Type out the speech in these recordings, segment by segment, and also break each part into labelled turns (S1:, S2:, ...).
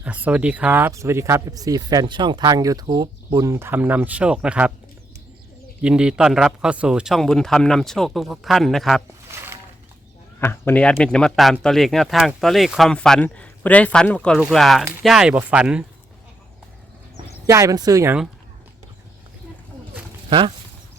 S1: สวัสดีครับสวัสดีครับ FC แฟนช่องทาง YouTube บุญธรรมนำโชคนะครับยินดีต้อนรับเข้าสู่ช่องบุญธรรมนำโชคทุกท่านนะครับวันนี้แอดมินจะมาตามตัวเลขแนวทางตัวเลขความฝันผู้ใดฝันก็ลูกหลานย่ายบ่ฝันย่ายมันซื้อหยังฮะ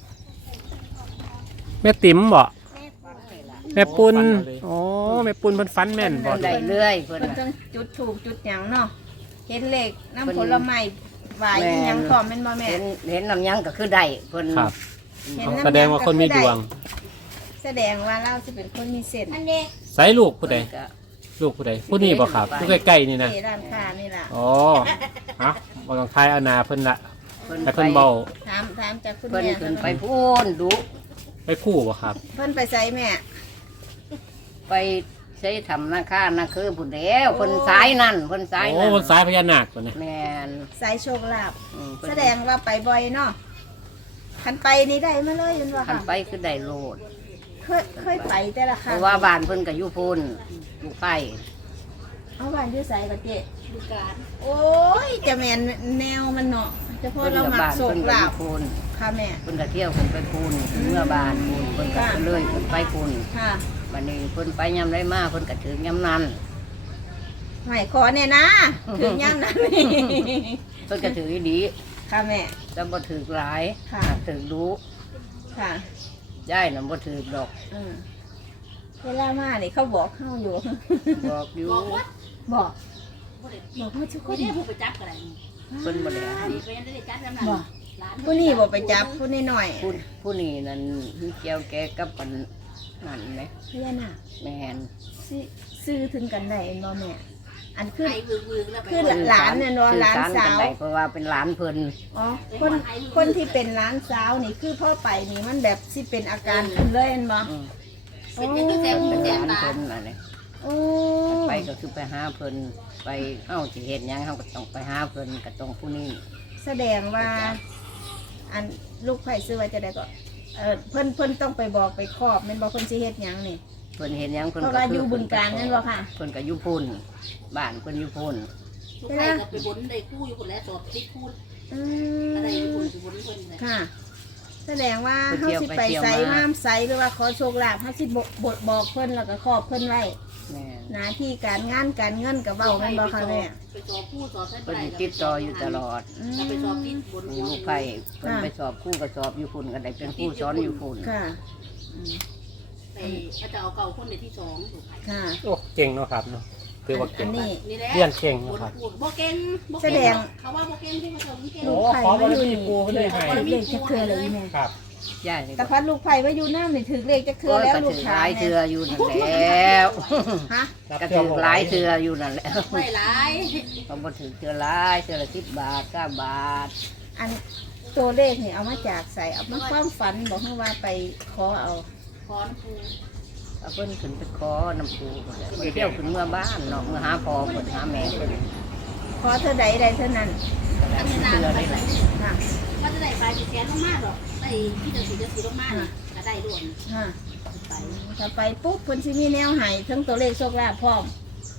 S1: แม่ติ๋มบ่แม่ปุนอ๋อแม่ปุนมันฝันแม่นบ่
S2: ได้เรื่อยเพิ่น
S3: เพิ่น
S2: น่ะ
S3: ต้องจุดถูกจุดหยังเนาะเห็นเลขน้ำผลไม้ไหวอีหยังพร้อมแม่นบ่แม่
S2: เห็นน้ำยังก็คือได้เพิ่น
S1: ครับ
S3: เห็นน้ำ
S1: แสดงว่าคนมีดวง
S3: แสดงว่าเราจะเป็นคนมีเส้น
S1: ใส่ลูกผู้ใด
S2: ก็
S1: ลูกผู้ใดผู้นี้บ่ครับผู้ใกล้ๆนี่นะ
S3: ที่ร้านค้านี่ล่ะ
S1: อ๋อฮะบางทายเอานาเพิ่นละ
S2: เพิ่น
S1: ให้เพิ่นเบา
S3: ถามจากคุณ
S2: เพิ่น
S3: แม่
S2: ขึ้นไปพูนดุ
S1: ไปคู่บ่ครับ
S3: เพิ่นไปใส่แม่
S2: ไปใช้ทำนาคานาคือผู้เดียวเพิ่นสายนั่นเพิ่นสาย
S1: โอ้
S2: นั่น
S1: บนสายพญานาคตัวนี้
S2: แม่น
S3: สายโชคลาภ
S2: เพิ่น
S3: แสดงว่าไปบ่อยเนาะคันไปนี่ได้มาเลยยันว่า
S2: คัน
S3: ค่ะ
S2: ไปคือได้โลด
S3: เคยไปแต่ละ
S2: เพ
S3: ครั้ง
S2: ราะว่าบ้านเพิ่นก็อยู่พูนอยู่ไผ
S3: เอาบ้านอยู่ไสก็เจ๊ดูการโอ้ยจะแม่นแนวมันเนาะเฉพาะ
S2: เพิ่น
S3: เรา
S2: กับ
S3: มัก
S2: บ้าน
S3: โชค
S2: เพิ่นก็อ
S3: ลาภ
S2: ยู่พูน
S3: ค่ะแม่
S2: เพิ่นก็เที่ยวเพิ่นไปพูนเมื่อบ้านพูนเพิ่นก็เลยเพิ่นไปพูน
S3: ค่ะ
S2: วันนี้เพิ่นไปยามได้มาเพิ่นก็ถึงยามนั้น
S3: ไม่ขอเนี่ยนะถึงย่ำนั้น
S2: เพิ่นก็ถือดี
S3: ค่ะแม่
S2: แต่บ่ถือหลาย
S3: ค่ะ
S2: ถือดู
S3: ค่ะ
S2: ย้ายน่ะบ่ถือดอก
S3: เวลามาเนี่ยเขาบอกเข้าอยู่
S2: บอกอยู่
S3: บอกว่าทุกคน
S4: ผู้ไปจับกันอะไร
S2: เพิ่นบ่ได้ให้
S4: ไปยังได้จับแล้วนั่น
S3: บอกผู้นี้บอกไปจับผู้นี้หน่อย
S2: ผู้นี้นั่นเกี่ยวแกกับปันนั่นแหละ
S3: พญานาค
S2: แม่น
S3: ซื้อถึงกันได้เอ็นบ่แม่อันขึ้น
S4: ไอ้วืงแล้วไป
S3: คือหลานเนี่ยเนาะหลานสาว
S2: สื่อรกันได้เพราะว่าเป็นหลานเพิ่น
S3: อ๋อคนที่เป็นหลานสาวนี่คือพ่อไปนี่มันแบบสิเป็นอาการขึ้นเลยเอ็นบ่
S2: อืม
S4: เป็นยังคือแซม
S2: เป็น
S4: แซ
S2: ห
S4: ม
S2: ลาน
S4: ตา
S2: เพิ่นนั่นแหละ
S3: โอ้
S2: ไปก็คือไปหาเพิ่นไปเอ้าสิเฮ็ดหยังเฮาก็ต้องไปหาเพิ่นก็ต้องผู้นี้
S3: แสดงว่า อันลูกไผ่ซื้อไว้จะได้ก็เพิ่นต้องไปบอกไปครอบแม่นบ่เพิ่นสิเฮ็ดหยังนี่
S2: เพิ่นเฮ็ดหยังเพิ่น
S3: เพราะว่าอยู่บึงกาฬนั่นบ่ค่ะ
S2: เพิ่นก็อยู่พุ่นบ้านเพิ่นอยู่พุ่น
S4: ทุกใครก็ไปบนได้คู่อยู่คนแล้วสอบติดคู่
S3: อื
S4: อะไร
S3: ม
S4: คนไปบนคนเลย
S3: ค่ะ แสดงว่าเขาสิไปใส่น้ำใสหรือว่าขอโชคลาภเขาสิบอกเพิ่นแล้วก็ครอบเพิ่นไว้
S2: แม่น
S3: หน้าที่การงานการเงินกับเว้าแม่นบ่ค่ะแม่
S4: ไปสอบคู่สอบเส้น
S2: เพิ่นติดต่ออยู่ตลอด
S3: อื
S4: ไปสอบติด
S3: ม
S4: บน
S2: มีลูกไผ่เพิ่นไปสอบครู่ก็สอบอยู่พุ่นก็ได้เป็นครู่สอนอยู่พุ่น
S3: ค่ะ
S4: ไปเขาจะเอาเก่าคนในที่สองถูก
S3: ค่ะ
S1: โอ้เก่งเนาะครับเนาะถือว่า
S3: อั
S1: เก่ง
S3: นนี้
S4: นี่แหละ
S1: เรียนเก่ง
S4: บ
S1: เนาะ
S4: น
S1: ครับ
S4: ปูนบ่เก่งเขาว่าบ่เก่งที่มาเสริมเก่ง
S1: โอ้ขอบารมีปูเพิ่นได้ให้
S3: ถือเลขจักเทื่อเลยแม่
S1: ครับ
S2: ย่ายนี่
S3: แต่พัดลูกไผ่ว่าอยู่น้ำนี่ถือเลขจักเทื่อ
S2: ก็
S3: แล้ว
S2: กระ
S3: ลู
S2: ถื
S3: ก
S2: อห
S3: ชา
S2: ลาย
S3: ย
S2: เทื
S3: เนี่
S2: อย อยู่นั่นแล้ว
S3: ฮะ
S2: กระถือหลายเทืออยู่นั่นแหล้ว
S4: ไม่หลาย
S2: เขาบ่ถือเทือหลายเทือละ10 บาท9 บาท
S3: อันตัวเลขนี่เอามาจากใส่เอามาความฝันบอกให้ว่าไปขอเอา
S4: ขอน้ำปู
S2: เอาเพิ่นขึ้นไปขอน้ำปูเพิ่นเที่ยวขึ้นเมื่อบ้านเนาะเมื่อหาพ่อเพิ่นหาแม่เพิ่น
S3: ขอเท่าใดใดเท่านั้น
S4: อันนี้นาน
S2: เทือ
S4: ไป
S2: นี่แหละ
S3: ค่ะ
S4: ว่าจะได้ไปแสนมากหรอกได้ที่จะสีลงมากก็ได้ด่วน
S3: ค่ะ
S4: ไป
S3: ถ้าไปปุ๊บเพิ่นสิมีแนวให้ทั้งตัวเลขโชคลาภพร้อม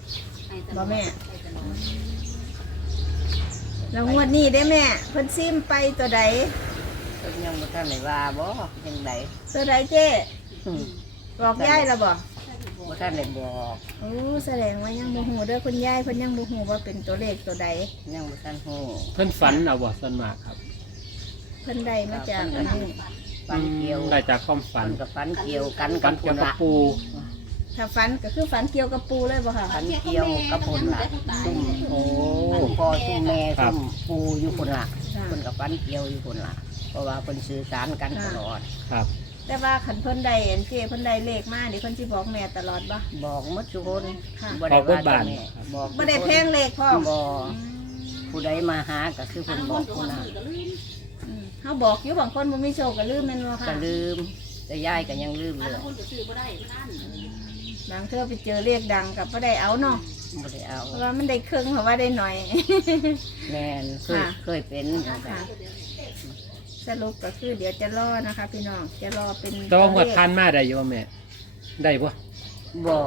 S3: แล้วงวดนี้ได้แม่เพิ่นซิมไปตัวใด
S2: เพิ่นยังบ่ทันได้ว่าบ่จังได
S3: ตัวใดเจ้
S2: อืม
S3: บอกยายแล้วบ่
S2: บ่ทันได้บอก
S3: โอ้แสดงว่ายังบ่ฮู้เด้อคุณยายเพิ่นยังบ่ฮู้ว่าเป็นตัวเลขตัวใด
S2: ยังบ่ทันฮู้
S1: เพิ่นฝันเอาบ่ส่วนมากครับ
S3: เพิ่นได้มาจากอันนี้
S2: ฝันเกี่ยว
S1: ได้จากความฝัน
S2: เพิ่นก็ฝันเกี่ยวกัน
S1: ฝั
S2: กัน บ
S1: เกี่
S2: พุ่
S1: ยวน กับ
S2: ละ
S1: ปู
S3: ถ้าฝันก็คือฝันเกี่ยวกับปูเลยบ่ค่ะ
S2: ฝันเกี่ยวกับพุ่นละซุ่ม
S1: โอ้
S2: พ่อซุ่มแม่
S1: ครั
S2: ซุ่
S1: บ
S2: มปูอยู่พุ่นละ
S3: ค่ะ
S2: เพิ่นกับฝันเกี่ยวอยู่พุ่นละเพราะว่าเพิ่นสื่อสารกันตลอด
S1: ครับ
S3: แต่ว่าคันเพิ่นได้อันเจ้เพิ่นได้เลขมานี่เพิ่นสิบอกแม่ตลอดบ่
S2: บอกหมดทุกคน
S3: ค่ะ
S2: บ่ได้ว่าแต่แม่บอก
S3: บ่ได้แพงเลขพร้อม
S2: บ่
S3: อืม
S2: ผู้ใดมาหาก็คือ
S4: อั
S2: เพิ่
S4: น
S2: น
S4: นั้น
S2: บ
S4: ค
S2: อก
S4: นกับ
S2: ผู้
S4: คน
S2: นั้น
S4: อื่นก็ลืม
S3: เฮาบอกอยู่บางคนบ่มีโชคก็ลืมแม่นบ่ค่ะ
S2: ก็ลืม แต่ยายก็ยังลืม
S4: อัน
S2: เล
S4: นั้น
S2: ย
S4: คนจะซื้อบ่ได้มันนั่น
S3: บางเทื่อไปเจอเลขดังก็บ่ได้เอาเนาะ
S2: บ่ได้เอา
S3: เพราะว่ามันได้ครึ่งเพราะว่าได้หน่อย
S2: แม่นเคย
S3: ค่ะ
S2: เคยเป็น
S3: ค่ะสรุปก็คือเดี๋ยวจะรอนะคะ พี่น้องจะรอเป็น
S1: แต่ว่าหมดทานมาได้อยู่ว่าแม่ ได้บ่
S2: บ่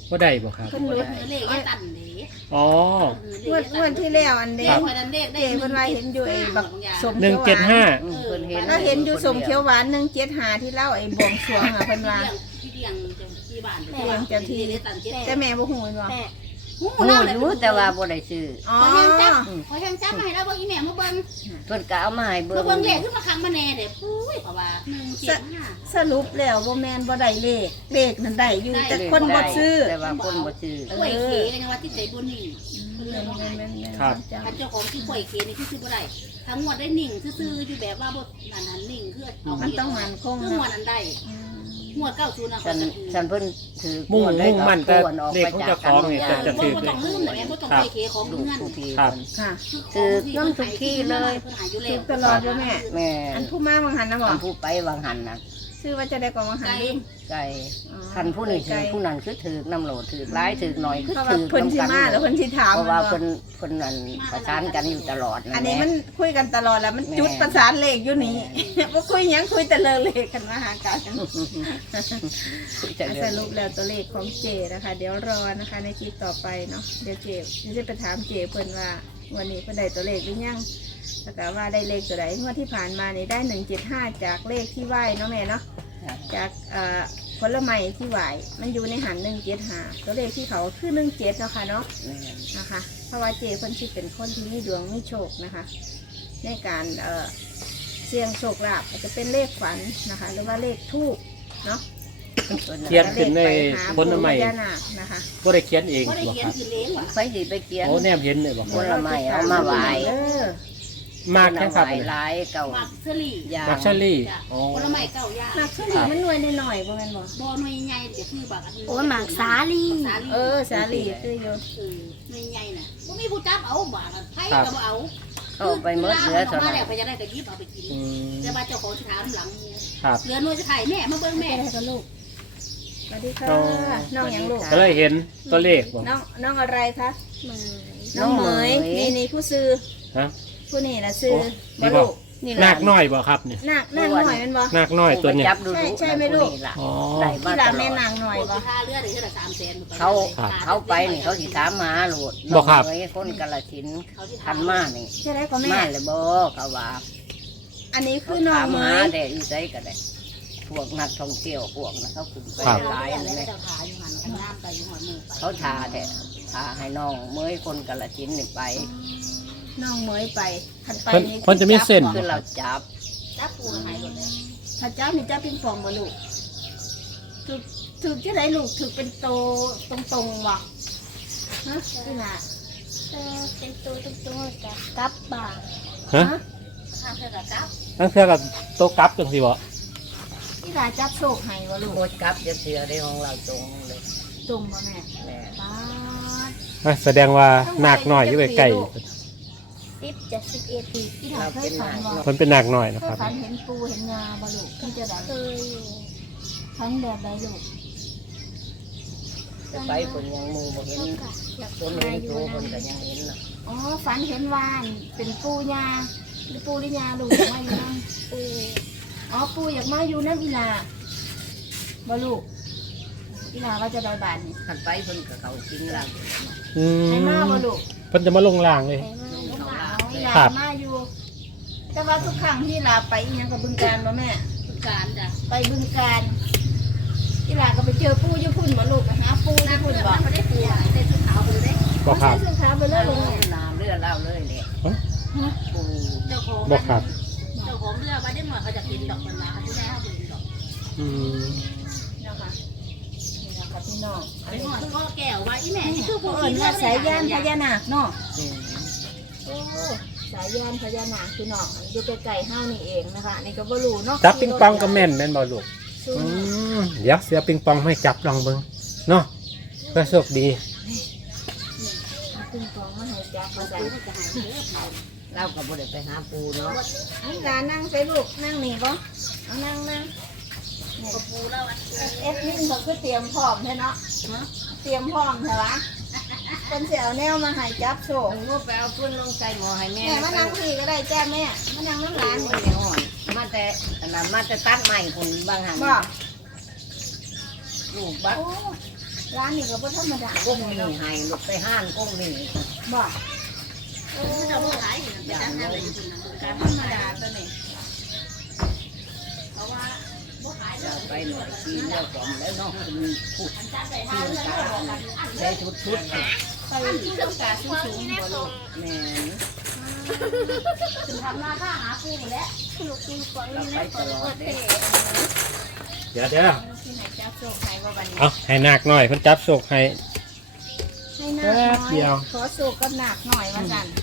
S1: บ่ได้บ่ครับ
S3: เพิ่นรู้
S4: เลขไอ้ตันเด้
S1: อ๋อ
S3: งวดที่แล้วอันเด้
S4: เด็กคนนั้นเด็กได้
S3: เจเพิ่นว่าเห็นอยู่ไอ้บักสม
S1: หนึ่ง
S3: เขียว
S1: เจ็ด
S3: หวา
S1: ห้า
S3: น
S2: เพิ่นเห็น
S3: แล้วเห็นอยู่สมเขียวหวาน175ที่เล่าไอ้บวงสรวงอ่ะเพิ่นว่า
S4: ที่เดียงที่บ้าน
S3: เตียงเจ้าที่
S4: ตันเจ็ด
S3: แต่แม่บ่ฮู้แม่นบ่
S4: หู
S2: ฮู้
S4: เล่าเลย
S2: รู้แต่ว่าบ่ได้ซื้อ
S3: อ๋อ
S4: พอแห้งจับพอแห้งจับมาให้เราบอกอีแม่มาเบิ่ง
S2: เพิ่นก็เอามาให้เบิ่
S4: มาง เบิ่งเลขขึ้นมาครั้งมาแน่เด้ปุ้ยเพราะว่า175
S3: สรุปแล้วบ่แม่นบ่ได้เลขนั้นได้อยู่แต่คนบ่ซื้อ
S2: แต่ว่าคนบ่ซื้อ
S4: ป่วยเก๋กันยังว่าที่ใจบุญนี่
S3: แม่น
S1: ครับ
S4: ท่านเจ้าของที่ป่วยเก๋นี่คือซื้อบ่ได้ทั้งหมดได้นิ่งซื่อๆอยู่แบบว่าบ่นั่นนิ่งคือเอา
S3: มันต้องมั่นคง
S4: คือหมวดอันใดหมวด90นะ
S2: ฉันเพิ่นถือ
S1: มุ่ง
S2: ได้
S1: มุ่งมั่นแต่
S2: ควรออก
S1: เลขของเจ้าของนี่จะ
S4: บ่ต้องลืมแต่แม่บ่ต้องไปเก๋ของ
S2: ดู
S4: เงิน
S2: ทุกที
S1: ครับ
S3: ค่ะ
S2: คือน้ำทุกที่เลย
S3: ถูกตลอดบ่แม่
S2: แม่
S3: อันผู้มาบางหันนะบ่
S2: คันผู้ไปวางหันน่ะ
S3: ซื้อว่าจะได้กว่าบางหันลืม
S2: ไก่คันผู้นี้ถือผู้นั้นคือถือน้ำโหลดถือร้ายถือหน่อยคือ
S3: เพราะว่า
S2: ถือ
S3: เพิ่นสิมาแล้วเพิ่นสิถาม
S2: เพราะว่า
S3: บ่
S2: เพิ่นนั่นประสานกันอยู่ตลอด
S3: อันนี้มันคุยกันตลอดแล้วมันจุดประสานเลขอยู่นี่ บ่คุยหยังคุยแต่เลขกันมาหากันสรุปแล้วตัวเลขของเจนะคะ เดี๋ยวรอนะคะ ในคลิปต่อไปเนาะเดี๋ยวเจจะไปถามเจเพิ่นว่าวันนี้เพิ่นได้ตัวเลขหรือยังแล้วก็ว่าได้เลขตัวใดงวดที่ผ่านมานี่ได้175จากเลขที่ไหว้เนาะแม่เนาะจากผลไม้ที่ไหว้มันอยู่ในหัน175ตัวเลขที่เขาคือ17เนาะค่ะเนาะนะคะเพราะว่าเจเพิ่นสิเป็นคนที่มีดวงมีโชคนะคะ ในการเสี่ยงโชคลาภอาจจะเป็นเลขฝันนะคะ หรือว่าเลขทูปเนาะ
S1: เขียนขึ้นในผลไม้
S3: พญานาคนะคะ
S1: บ่ได้เขียนเอง
S4: บ่ได้
S1: บ่
S4: เขีย
S1: คน รับ
S4: คือเลี้ยงว่ะ
S2: ไปสิไปเกียน
S1: โอ้แนมเห็นเลยบ่ค
S2: ผ
S1: รับ
S2: ลไม้เอามาไหว้
S3: เออ
S1: มากแค่ครับ
S2: ไหว้หลายเก่า
S4: มักเสลี่
S2: ยา
S1: มักเชอรี่อ๋อ
S4: ผลไม้เก่ายาก
S3: หมักข้าวเหนียวมันหน่วยหน่อยๆบ่แม่นบ่
S4: บ่หน่วยใหญ่จะคือแบบ
S5: โอ้ยหมากสาลี
S3: เออสาลีคืออยู่
S4: หน่วยใหญ่น่ะบ่มีผู้จับเอาบ่ไผก็บ่เอา
S2: เข้าไปเมื่อเหลือ
S4: เท่า
S2: เท่า
S4: นั้
S2: นั้น น
S4: แหละพญานาคก็ยิบเอาไปกิน
S1: อืม
S4: แต่ว่าเจ้าของสิถามหลัง
S1: ครับ
S4: เหลือหน่วยจะถ่ายแม่มาเบิ่งแม่
S3: แม่กับลูกสวัสดีค่ะ
S1: อ๋อ
S3: น้องหยังลูก
S1: ก็เลยเห็นตัวเลขบ่
S3: น้องอะไรคะ
S5: เหมย
S3: น้องเหมยนี่ผู้ซื้อ
S1: ฮะ
S3: ผู้นี่ล่ะซื้อ
S1: โอ้นี่
S3: บ่
S1: บ่
S3: ลูกนี่
S1: นา
S3: ล่ะ
S1: คน้อยบ่ครับเนี่ย
S3: นาคหน่อยแม่นบ่
S1: นาคน้อยตัวเนี้
S2: จับดู
S3: ใช่ไหมลูก
S1: อ๋อ
S2: ได้มา
S3: ที่
S2: ต
S3: ล่ะ
S2: ล
S3: แม่
S2: อด
S3: นางหน่อย
S4: โอ้
S3: บ่
S4: ค่าเรือได้เท่าไหร่300,000
S2: เขาไปนี่เขาสิถามหาโหลด
S1: บ่ครับ
S2: น้องเอ้ยคนกาฬสินธุ์
S4: เขาสิ
S2: ทั
S4: ถาม
S2: นมานี่
S3: จะได้ก็แม่
S2: มาเลยบ่เขาว่า
S3: อันนี้คื
S2: เขา
S3: อน้อง
S2: ถาม
S3: เหม
S2: หาย แต่อยู่ไสก็ได้พวกนักท่องเที่ยวพวกนั้นเขาขึ้นไป
S1: ครับ
S2: หลาย
S4: แล้ว
S2: เลย
S4: เจ้าขาอยู่หันข้างน้ำไปอยู่หอดมือไป
S2: เขาทาแต่ทาให้น้องเมื่อยคนกาฬสินธุ์นี่ไป
S3: น้องเหมยไปคันไป
S1: เพิ่น
S3: นี่
S1: เพิ่นจะมีเส้น
S2: คือเราจับ
S4: จับปูหายหมดเลย
S3: ถ้าเจ้านี่เจ้าปิงปองบ่ลูกถูกจะได้ลูกถูกเป็นโตตรงๆบ่ฮะพี่น่ะ
S5: เป็นตัวกับกับบาง
S1: ฮะ
S4: ข้างเธอกับกับ
S1: นั่นคือกับโต๊ะกลับจังซี่บ่
S3: พี่น่ะจับโชคให้บ่ลูก
S2: โคตรกลับจะเสียได้ของเราตรงเลย
S3: ตรงบ่แม่
S2: แม่
S3: ป้าด
S1: อ่ะแสดงว่านาคน้อยอยู่ใกล้
S5: 10 จะ 11 ปี
S3: พี่น่ะเคยฝันบ่
S1: ๆเพิ่นเป็นนาคน้อยนะ
S3: เค
S1: ค
S3: ย
S1: รับ
S3: ฝันเห็นปูเห็นงาบ่ลูกพี่จะได้
S5: เคยอยู่
S3: ฝันแบบใดลูก
S2: ไปคนยังมูบ่เห็น
S5: เท่ากับอยาก
S2: ตัว
S5: มา
S2: เห็น
S5: อยู่
S2: ตัวคน
S5: นำ
S2: ก็ยังเห็นน่ะ
S3: อ๋อฝันเห็นวานเป็นปูยาหรือปูหรือยาลูกอยากมาอยู่นำ
S5: ปู
S3: อ๋อปูอยากมาอยู่นำอีหลาบ่ลูกอีหลาว่าจะได้บาทนี่
S2: ขันไปคนก็เขากินเรา
S1: อื
S3: ให้มาบ่
S1: ม
S3: ลูก
S1: เพิ่นจะมาลงล่างเลย
S5: ไปมา
S3: ลูกหลาน
S2: เ
S3: อีหลา
S1: ครับ
S3: มาอยู่ แต่ว่าทุกครั้งที่ลาไปอีหยังกับบึงการบ่แม่
S4: ทุกการจ้ะ
S3: ไปบึงการอีหลาก็ไปเจอปูอยู่พุ่นบ่ลูกไปหาปูอยู่พุ่นบ่
S4: ไม่ได้ปูเส้นชุดขาวไปเลย
S1: บ่ครับ
S3: ใส่เสื้อขาวไปเลยบ่แม่
S2: น้ำเลือดเล่าเลยเนี่ยปู
S4: เจ้าของ
S1: บ่ครับ
S4: เจ้าของเรือว่าได้หน่อยเขาจะกินดอกมันมาเขาจะได้เขากินดอก
S1: อืม
S3: เนาะค่ะนี่นะคะพี่น้องอัน
S4: ไป
S3: นี้
S4: หอด
S3: คือ
S4: ก็แก้วว่าอีแม่นี่คือ
S3: ผู้
S4: ผู้
S3: เอิ้นว่าสายยานพญานาคเนาะ
S2: อืม
S3: โอ้สายยานพญานาคพี่น้องอันนี้อยู่ใกล้ๆเฮานี่เองนะคะอันนี้ก็บ่รู้เนาะ
S1: จับปิงปองก็แม่นแม่นบ่ลูก
S3: สู้
S1: อืมเดี๋ยวเสียปิงปองให้จับลองเบิ่งเนาะเพื่อโชคดี
S3: เอาปิงปองมาให้จับมาใส่
S4: จะหายเยอะเขา
S2: เราก็บ่ได้ไปหาปูเนาะ
S3: อันหลานนั่งใส่ลูกนั่งนี่บ่เอานั่งนี่
S4: ปูแล้วอัน
S3: เอ็ดมินเขาคือเตรียมพร้อมใช่เนาะเตรียมพร้อมใช่ปะคนเสียเอาแนวมาให้จับโชค
S2: ผมก็ไปเอาปืนลงใส่หม้อให้แม่
S3: แม่มานั่งนี่ก็ได้จ้าแม่มานั่งน้ำหลาน
S2: มันไม่อ่อนมาแต่อันนั้นมาแต่ตัดใหม่คนบางหัน
S3: บ่
S2: ลูกบัก
S3: โอ้ร้านนี่ก็บ่ธรรมดา
S2: กุ้งนี่ให้ลูกไปห้างกุ้งนี่
S3: บ่
S4: เราบ่ขายนี่ไปจัดงานอะไรอยู่นั่น
S3: การธรรมดาตัวนี้
S4: เพราะว่าบ่ขาย
S2: จะไปหน่อยกินแล้วก่อนแล้วน้องมีพูด
S4: จัดได้ทานเลยบอกกันอัน
S2: ได้ชุด
S3: ไปที่ต้องการสูงๆบ่ลูก
S2: แม่น
S4: ถึงทำหน้าค่าหาปูหมดแล้ว
S5: หนูกินกวาง
S2: เรา
S5: นี่
S2: ไป
S5: นะ
S2: ตลอดเด้
S1: เดี๋ยว
S3: ที่ไหนจับโชคให้บ่บัดนี้
S1: เอาให้หนักหน่อยเพิ่นจับโศกให้
S3: ให้หนักน้
S1: แป๊บเดี
S3: อย
S1: ยว
S3: ขอโชคกับหนักหน่อยว่าซั่น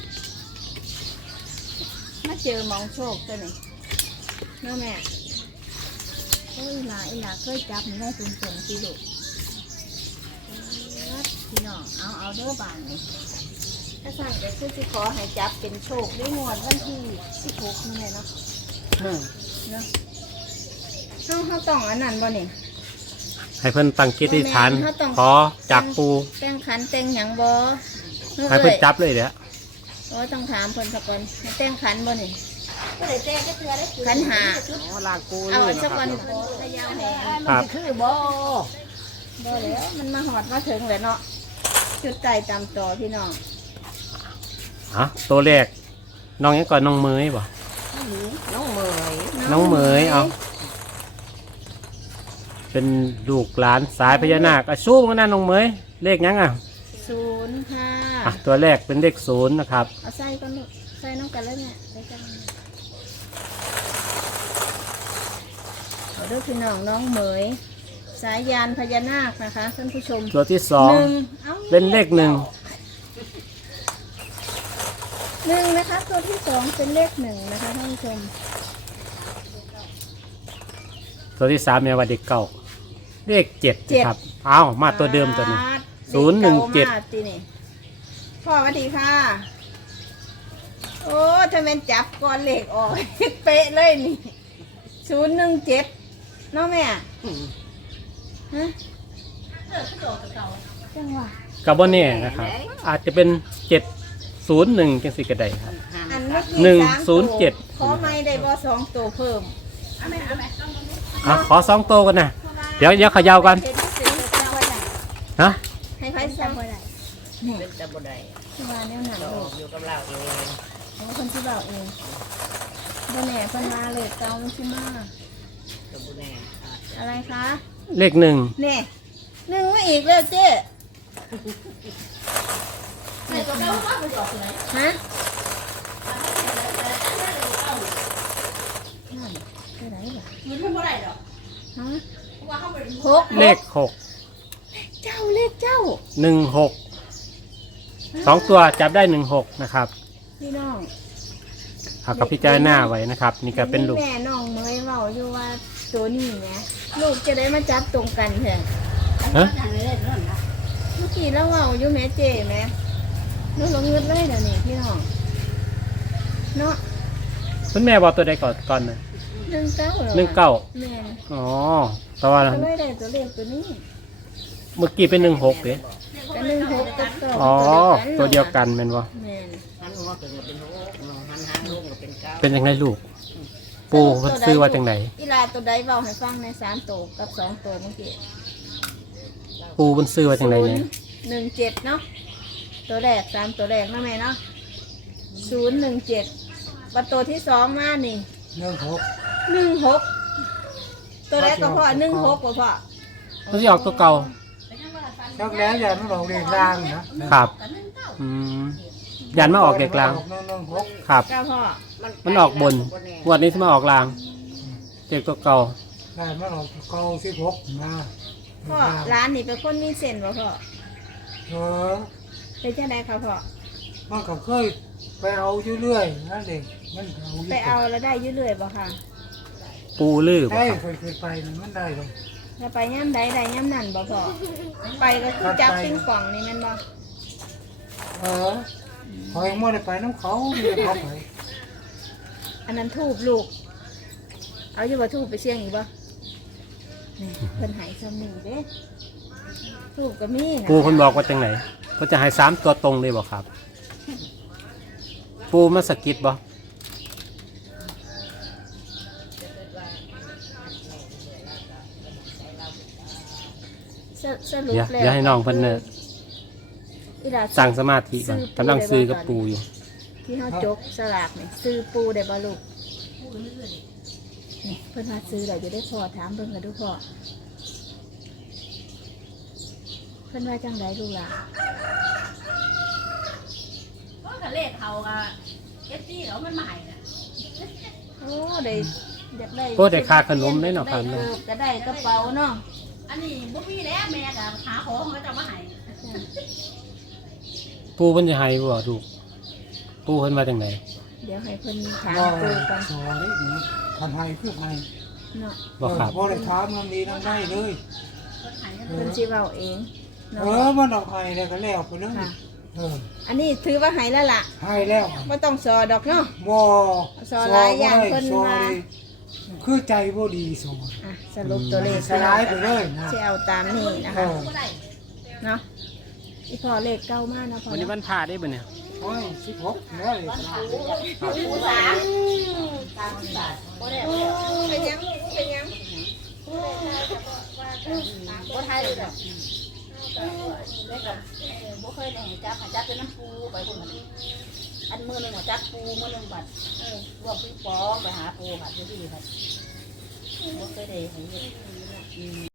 S3: มาเจอหมองโชคตัวนี้เนาะแม่โอ้ยหลาเคยจับมันได้สูงๆสิลูกพี่น้องเอาเด้อบางนี่ถ้าสั่งก็คือสิขอให้จับเป็นโชคได้งวดวันที่16นี่แหละเนาะ เนาะเขาต้องอันนั้นบ่นี่
S1: ให้เพิ่นตั้งจิตอธิษฐาน
S3: เขาต้อง
S1: ขอจากปู
S3: แต่งขันแต่งหยังบ่
S1: ให้เพิ่นจับเลยเด้อ
S3: โอ้ต้องถามเพิ่นสักก่อนให้แต่งขันบ่นี่
S4: ก็เลยแจ้งก็เตือนได้
S3: ขันหา
S2: อ๋อลากู
S3: เอา
S2: เลย
S3: อันสักก่อนขยาวแหง
S1: ครับ
S2: คือบ่
S3: บ่แล้วมันมาหอดมาถึงแล้วเนาะจุดใจตามต่อพี่น้อง
S1: อ่ะตัวแรกน้องยังก่อนน้องเมยบ่
S2: น้องเมย
S1: น้องเหมยเอา เป็นลูกหลานสายพญานาคอ่ะสู้กันนะน้องเมยเลขยังอ่ะ
S3: 0
S1: อ่ะ
S3: 5
S1: ตัวแรกเป็นเลข0นะครับ
S3: เอาใส่ก่อนลูกใส่น้องกันแล้วเนี่ยใส่กันเอาเด้อพี่น้องน้องเหมยสายยานพญานาคนะคะท่านผู้ชม
S1: ตัวที่
S3: หนึ่ง
S1: 2
S3: อ้า
S1: เป็นเลข1
S3: 1นะคะตัวที่2เป็นเลข1นะคะท่านผู้ชม
S1: ตัวที่3เนี่ยว่าเด็กเก่าเลข7นะครับเอามาตัวเดิมตัวนี้ 017
S3: เด็กก่ามากทีนี่พ่อสวัสดีค่ะ โอ้ถ้าแม่นจับก้อนเหล็กออก เป๊ะเลยนี่017เนาะแม่ฮะจังหวะ
S1: กับบ่แน่นะครับ อาจจะเป็น701จังสิก็ได้ครับ
S3: อันเมื่อกี้
S1: 107
S3: สามตัวขอไม่ได้บ่2ตัวเพิ่ม
S1: อ่ะขอ2ตัวกันนะเดี๋ยวเขย่ากัน
S3: เห็นที่เป็นจังหวะไหน
S1: นะ
S3: ให้ไพ่สั่งไว้ไหนนี่
S2: เป็นตะบ่ได้
S3: ที่ว่าแนวหนัง
S2: เรา
S3: ลูก
S2: อยู่กับเราเอง
S3: เอาคนที่บอกเองบ่แหน่เพิ่นมาเลยเตามันสิมา
S2: ตะบ่แน่
S3: อะไรคะ
S1: เลข1
S3: แน่หนึ่งมาอีกแล้วเจ๊
S4: แต่ก็ไม่ว่าไปบอกเลย
S3: ฮะนั่นไปไหนล่ะ
S4: เงินมันเมื่อไรหรอ
S3: ฮะ
S4: เพราะว่าเขาเป็น
S3: หก
S1: เลข6
S3: เจ้าเลขเจ้า
S1: 16 2ตัวจับได้16นะครับ
S3: พี่น้อง
S1: เอากับพิจารณาไว้นะครับ นี่ก็เป็นลูก
S3: แม่น้องเมยเว้าอยู่ว่าตัวนี้ไงลูกจะได้มาจับตรงกันเถอะ
S1: ฮะ
S4: อย่างนี้นั่นนะ
S3: เมื่อกี้แล้วเว้าอยู่แม่เจ๊แม่ลูกลงเงินเลยเดี๋ยวนี้พี่น้องเนาะ
S1: คุณแม่บอกตัวใดก่อนนะ
S3: 19เหรอ
S1: 19
S3: แม่น
S1: อ๋อแต่ว่า
S3: ก็เลยได้ตัวเลขตัวนี้
S1: เมื่อกี้เป็น16เด้
S3: ก็16กับ2
S1: อ๋อ ตัวเดียวกันแม่นบ่
S3: แม่น
S2: หันหัวก็เป็นหกหันหางลงก็เป็นเก้า
S1: เป็นยังไงลูก ปูเพิ่นซื้อว่าจังได
S3: อีลาตัวใดเว้าให้ฟังใน3ตัวกับ2ตัวเมื่อกี้
S1: ปูเพิ่นซื้อว่าจังไดเนี่ย
S3: 017เนาะตัวแรก3ตัวแรกเนาะแม่เนาะ017บัดตัวที่2มานี่16ตัวแรกก็พอ16บ่พอ
S1: มันสิออกตัวเก่า
S6: ชักแล้วอย่ามันออกเรียงร่างนะครับ
S1: อืมยันมาออกเด็กลาง
S6: นึ่งหก
S1: ครับ
S3: ก็พอ
S1: มันออกบนงวดนี้สิมาออกลางเด็กตัวเก่า
S6: ได้มันออกเก้า16มา
S3: พ่อร้านนี่เป็นคนมีเส้นบ่พ่อ
S6: เออ
S3: เป็นจังได๋คะพ่อ
S6: มันก็เคยไปเอาอยู่เรื่อยนั่นเองมันเอาอยู่
S3: ไปเอาแล้วได้อยู่เรื่อยบ่ค่ะ
S1: ปูลือบ่
S6: ได้
S1: ครับ
S6: เคยไปมันได้เลย
S3: ถ้าไปย่ำใดได้ย่ำนั่นบ่พ่อไปก็คือจับปิงปองนี่แม่นบ่
S6: เออพอยังไม่ได้ไปน้ำเขาเรียกเขาไป
S3: อันนั้นทูบลูก เอาอยู่บ่ทูบไปเสี่ยงอีกบ่นี่เพิ่นให้ซ้ำนี่เด้ทูบก็มีนะ
S1: ปูเพิ่นบอกว่าจังไหนเพิ่นจะให้3ตัวตรงเลยบ่ครับ ปูมาสะกิดบ่
S3: สสรุป
S1: เดี๋ยว
S3: แล้ว
S1: เดี๋ยวให้น้องเพิ่นเนี่ย
S3: อีหลา
S1: สั่งสมาธิก่อนกำลังซื้อกับปูอยู่
S3: ที่เฮาจกสลากนี่ซื้อปูได้บ่ลูกนี่เพิ่นว่าซื้อได้จะได้พอถามเพิ่นกันดูพ่อเพิ่นว่าจังไดลูกหล่ะ
S4: ก็กะเลขเขาอะFC เขามันใหม่น่ะ
S3: โอ้ได้อยากได้
S1: โอ้ได้ค่าขนมได้เนาะครับ
S3: ได้ก็ได้กระเป๋าเนาะ
S4: อันนี้บ่มีแล้วแม่ก็หาของเขาจะมาให้
S1: ปูเพิ่นจะให้บ่ลูกปูเพิ่นมาจังได
S3: เดี๋ยวให้เพิ่นถาม
S6: ว่า
S3: ปูก่อน
S6: สอนได้นี่คันให้คือให้
S3: เนาะ
S1: บ่ครับ
S6: บ่ได้ถามนำดีนำได้เลย
S4: คนให้
S3: เพิ่นสิเว้าเองเนาะ
S6: มันเอาให้แล้วก็แล้วไปเลย
S3: ค่ะ
S6: เออ
S3: อันนี้ถือว่าให้แล้วล่ะ
S6: ให้แล้ว
S3: บ่ต้องสอดอกเนาะ
S6: บ่
S3: สอนหลายอย่างเพิ่น
S6: สอ
S3: ว่า
S6: ได้คือใจบ่ดีสอน
S3: อ่ะสรุปตัวเลข
S6: สลายไปเลยนะ
S3: สิเอาตามนี้นะ
S6: เอ
S3: คะ
S6: อ
S4: บ่ได้
S3: เนาะอีพอเลขเก้ามากนะพอ
S1: วันนี้
S3: เนาะ
S1: วันพระได้บ่เนี่ย
S6: โอ้ย16แล้วเลย
S4: ผู้สามบ่ได้บ่ได้
S3: เป็นยังเป็นยัง
S4: บ่ไทยเลยดอกได้กับบ่เคยได้จับจับเป็นน้ำปูไปพุ่นน่ะอันมือหนึงจับปูมือหนึงบัดรวมปิงปองไปหาปูบัดอยู่ที่บัดบ่เคยได้ให้เฮ็ด